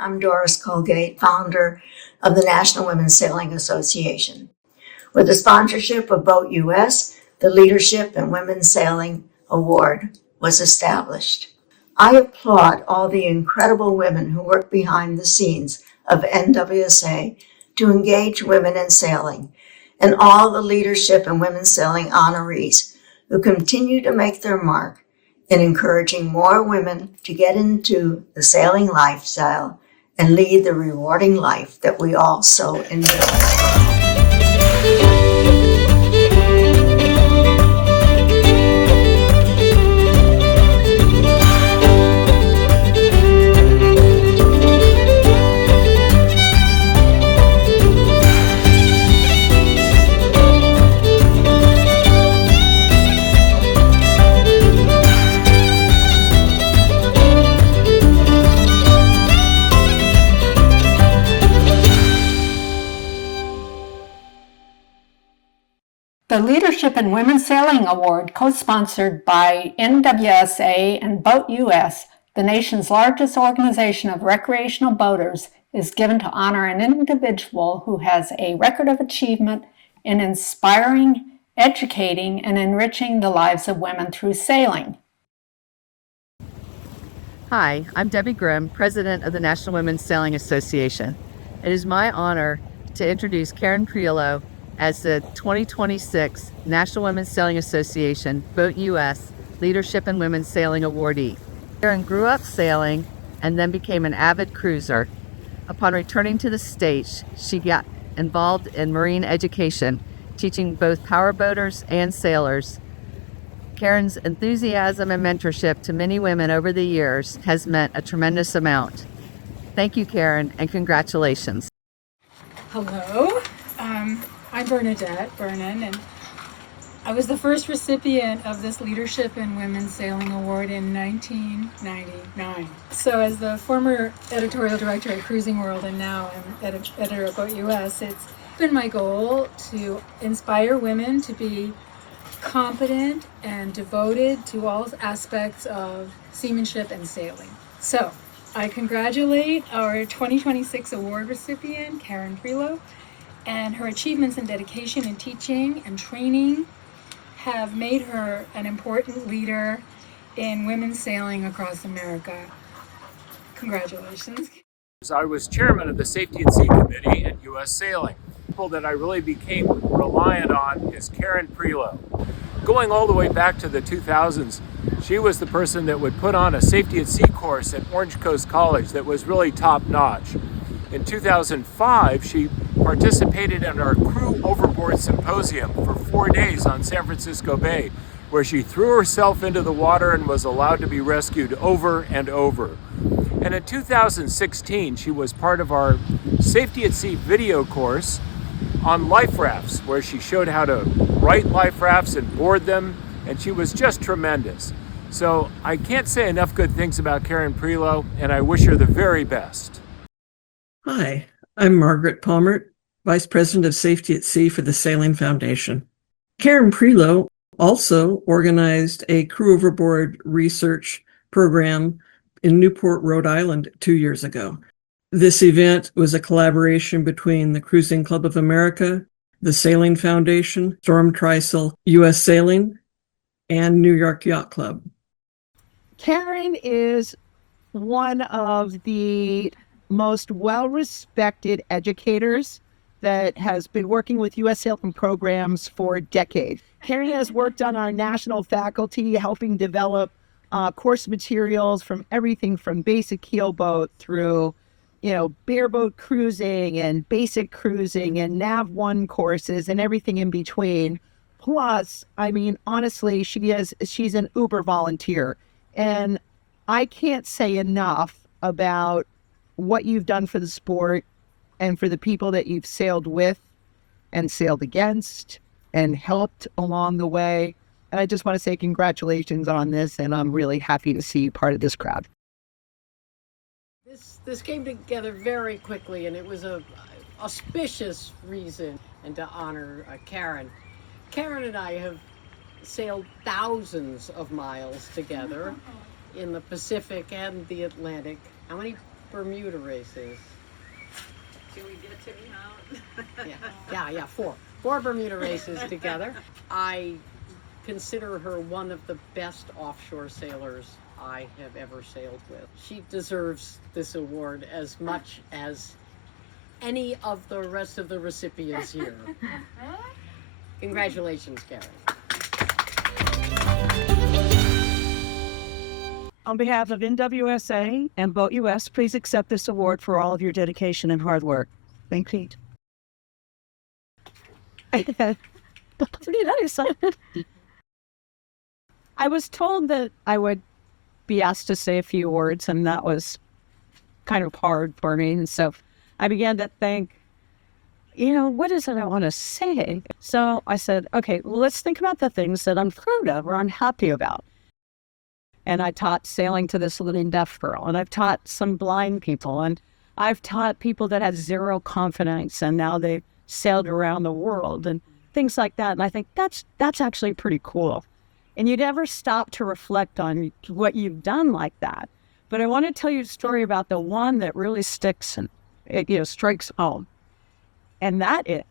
I'm Doris Colgate, founder of the National Women's Sailing Association. With the sponsorship of BoatUS, the Leadership in Women's Sailing Award was established. I applaud all the incredible women who work behind the scenes of NWSA to engage women in sailing, and all the Leadership in Women's Sailing honorees who continue to make their mark in encouraging more women to get into the sailing lifestyle and lead the rewarding life that we all so enjoy. The Leadership in Women's Sailing Award, co-sponsored by NWSA and BoatUS, the nation's largest organization of recreational boaters, is given to honor an individual who has a record of achievement in inspiring, educating, and enriching the lives of women through sailing. Hi, I'm Debbie Grimm, President of the National Women's Sailing Association. It is my honor to introduce Karen Prioleau as the 2026 National Women's Sailing Association BoatUS Leadership in Women's Sailing Awardee. Karen grew up sailing and then became an avid cruiser. Upon returning to the States, she got involved in marine education, teaching both powerboaters and sailors. Karen's enthusiasm and mentorship to many women over the years has meant a tremendous amount. Thank you, Karen, and congratulations. Hello. I'm Bernadette Bernon, and I was the first recipient of this Leadership in Women's Sailing Award in 1999. So as the former editorial director at Cruising World and now I'm editor of BoatUS, it's been my goal to inspire women to be competent and devoted to all aspects of seamanship and sailing. So I congratulate our 2026 award recipient, Karen Prioleau, and her achievements in dedication in teaching and training have made her an important leader in women's sailing across America. Congratulations. I was chairman of the Safety at Sea Committee at U.S. Sailing. People that I really became reliant on is Karen Prioleau. Going all the way back to the 2000s, she was the person that would put on a Safety at Sea course at Orange Coast College that was really top-notch. In 2005, she participated in our Crew Overboard Symposium for 4 days on San Francisco Bay, where she threw herself into the water and was allowed to be rescued over and over. And in 2016, she was part of our Safety at Sea video course on life rafts, where she showed how to write life rafts and board them, and she was just tremendous. So I can't say enough good things about Karen Prioleau, and I wish her the very best. Hi, I'm Margaret Palmert, Vice President of Safety at Sea for the Sailing Foundation. Karen Prioleau also organized a crew overboard research program in Newport, Rhode Island 2 years ago. This event was a collaboration between the Cruising Club of America, the Sailing Foundation, Storm Trysail, U.S. Sailing, and New York Yacht Club. Karen is one of the most well-respected educators that has been working with U.S. sailing programs for decades. Karen has worked on our national faculty, helping develop course materials from everything from basic keelboat through, bareboat cruising and basic cruising and Nav 1 courses and everything in between. Plus, honestly, she's an Uber volunteer. And I can't say enough about what you've done for the sport and for the people that you've sailed with and sailed against and helped along the way. And I just want to say congratulations on this, and I'm really happy to see you part of this crowd. This came together very quickly, and it was a auspicious reason and to honor Karen. Karen and I have sailed thousands of miles together in the Pacific and the Atlantic. How many Bermuda Races. Can we get to count? Yeah, four Bermuda Races together. I consider her one of the best offshore sailors I have ever sailed with. She deserves this award as much as any of the rest of the recipients here. Congratulations, Karen. On behalf of NWSA and BoatUS, please accept this award for all of your dedication and hard work. Thank you. I was told that I would be asked to say a few words, and that was kind of hard for me. And so I began to think, what is it I want to say? So I said, okay, well, let's think about the things that I'm proud of or I'm happy about. And I taught sailing to this little deaf girl, and I've taught some blind people, and I've taught people that had zero confidence, and now they've sailed around the world and things like that. And I think that's actually pretty cool. And you never stop to reflect on what you've done like that. But I want to tell you a story about the one that really sticks and it strikes home. And that is,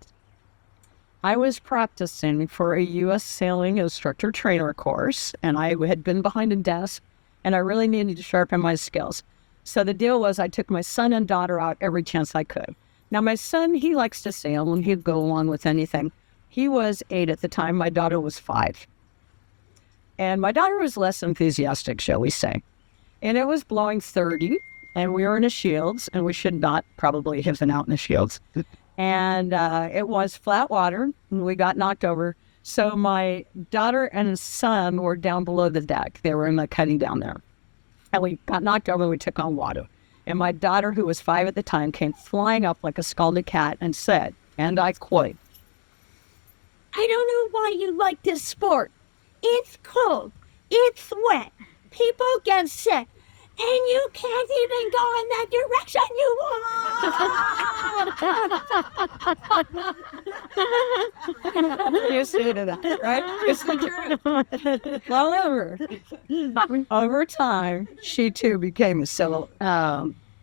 I was practicing for a U.S. sailing instructor trainer course, and I had been behind a desk, and I really needed to sharpen my skills. So the deal was I took my son and daughter out every chance I could. Now, my son, he likes to sail, and he'd go along with anything. He was 8 at the time. My daughter was 5. And my daughter was less enthusiastic, shall we say. And it was blowing 30, and we were in a shields, and we should not probably have been out in the shields. And it was flat water, and we got knocked over. So my daughter and son were down below the deck. They were in the cutting down there. And we got knocked over, and we took on water. And my daughter, who was 5 at the time, came flying up like a scalded cat and said, and I quote, "I don't know why you like this sport. It's cold, it's wet, people get sick, and you can't even go in that direction you want." You see that, right? It's the truth. Well, over time, she too became a sailor.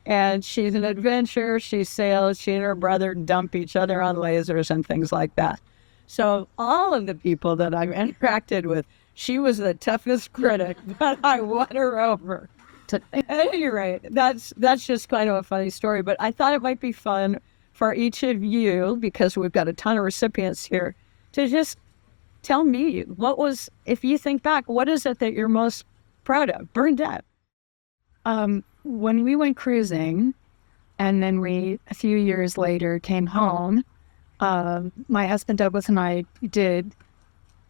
And she's an adventurer. She sails. She and her brother dump each other on lasers and things like that. So all of the people that I've interacted with, she was the toughest critic, but I won her over. At any rate, that's just kind of a funny story, but I thought it might be fun for each of you, because we've got a ton of recipients here, to just tell me if you think back, what is it that you're most proud of? Bernadette. When we went cruising, and then a few years later, came home, my husband Douglas and I did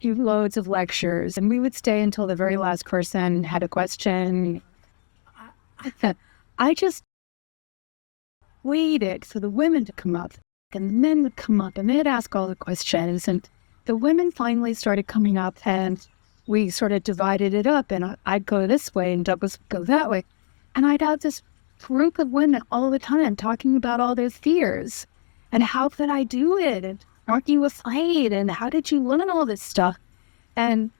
loads of lectures, and we would stay until the very last person had a question. I just waited for the women to come up, and the men would come up, and they'd ask all the questions, and the women finally started coming up, and we sort of divided it up, and I'd go this way, and Douglas would go that way, and I'd have this group of women all the time talking about all their fears, and how could I do it, and aren't you afraid, and how did you learn all this stuff? And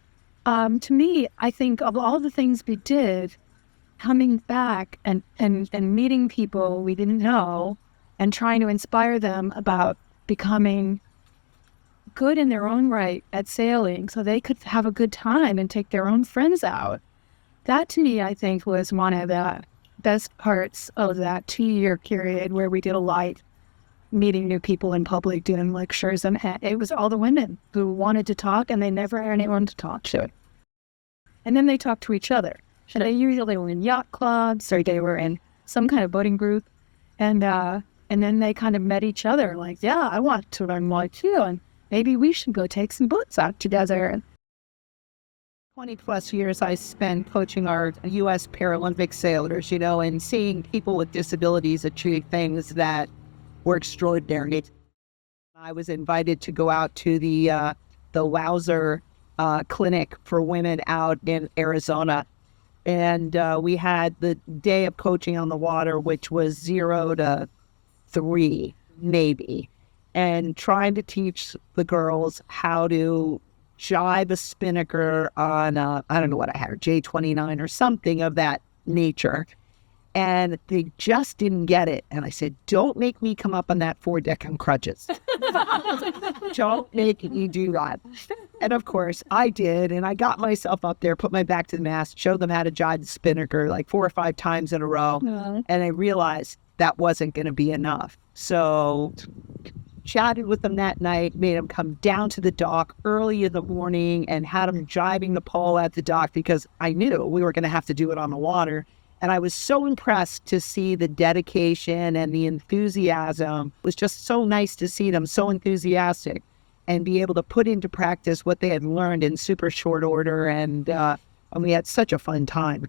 to me, I think of all the things we did, coming back and meeting people we didn't know and trying to inspire them about becoming good in their own right at sailing so they could have a good time and take their own friends out. That, to me, I think was one of the best parts of that 2-year period where we did a lot meeting new people in public, doing lectures, and it was all the women who wanted to talk, and they never had anyone to talk to. And then they talked to each other. And they usually were in yacht clubs, or they were in some kind of boating group, and then they kind of met each other, like, yeah, I want to learn more too, and maybe we should go take some boats out together. 20 plus years I spent coaching our U.S. Paralympic sailors, and seeing people with disabilities achieve things that were extraordinary. I was invited to go out to the Wowzer clinic for women out in Arizona. And we had the day of coaching on the water, which was 0 to 3, maybe, and trying to teach the girls how to jibe a spinnaker on, I don't know what I had, J29 or something of that nature. and they just didn't get it. And I said, don't make me come up on that foredeck on crutches. Don't make me do that. And of course I did. And I got myself up there, put my back to the mast, showed them how to jibe the spinnaker like 4 or 5 times in a row. And I realized that wasn't going to be enough. So chatted with them that night, made them come down to the dock early in the morning and had them jibing the pole at the dock because I knew we were going to have to do it on the water. And I was so impressed to see the dedication and the enthusiasm. It was just so nice to see them so enthusiastic and be able to put into practice what they had learned in super short order. And we had such a fun time.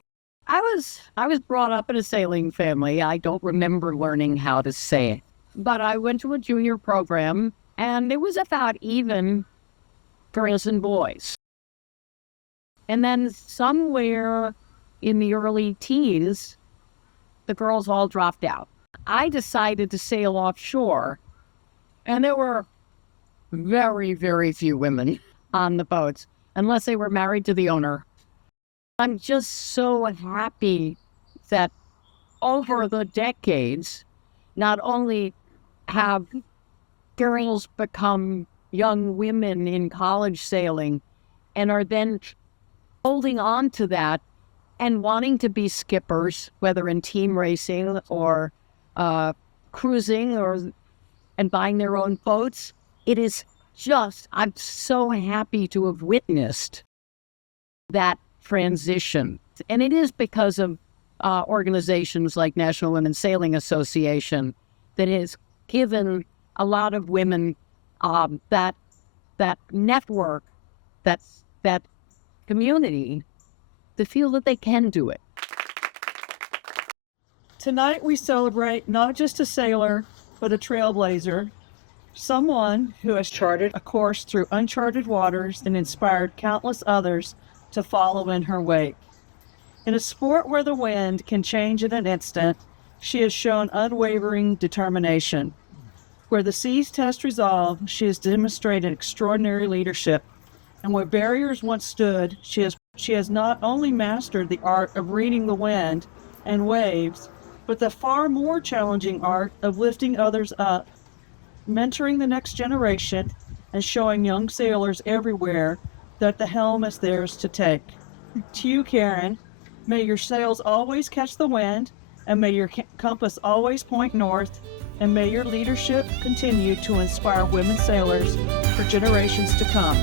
I was brought up in a sailing family. I don't remember learning how to sail, but I went to a junior program, and it was about even girls and boys. And then somewhere in the early teens, the girls all dropped out. I decided to sail offshore, and there were very, very few women on the boats, unless they were married to the owner. I'm just so happy that over the decades, not only have girls become young women in college sailing and are then holding on to that and wanting to be skippers, whether in team racing or cruising and buying their own boats. It is just, I'm so happy to have witnessed that transition. And it is because of organizations like National Women's Sailing Association that has given a lot of women that network, that community, to feel that they can do it. Tonight we celebrate not just a sailor, but a trailblazer, someone who has charted a course through uncharted waters and inspired countless others to follow in her wake. In a sport where the wind can change in an instant, she has shown unwavering determination. Where the seas test resolve, she has demonstrated extraordinary leadership. And where barriers once stood, she has not only mastered the art of reading the wind and waves, but the far more challenging art of lifting others up, mentoring the next generation, and showing young sailors everywhere that the helm is theirs to take. To you, Karen, may your sails always catch the wind, and may your compass always point north, and may your leadership continue to inspire women sailors for generations to come.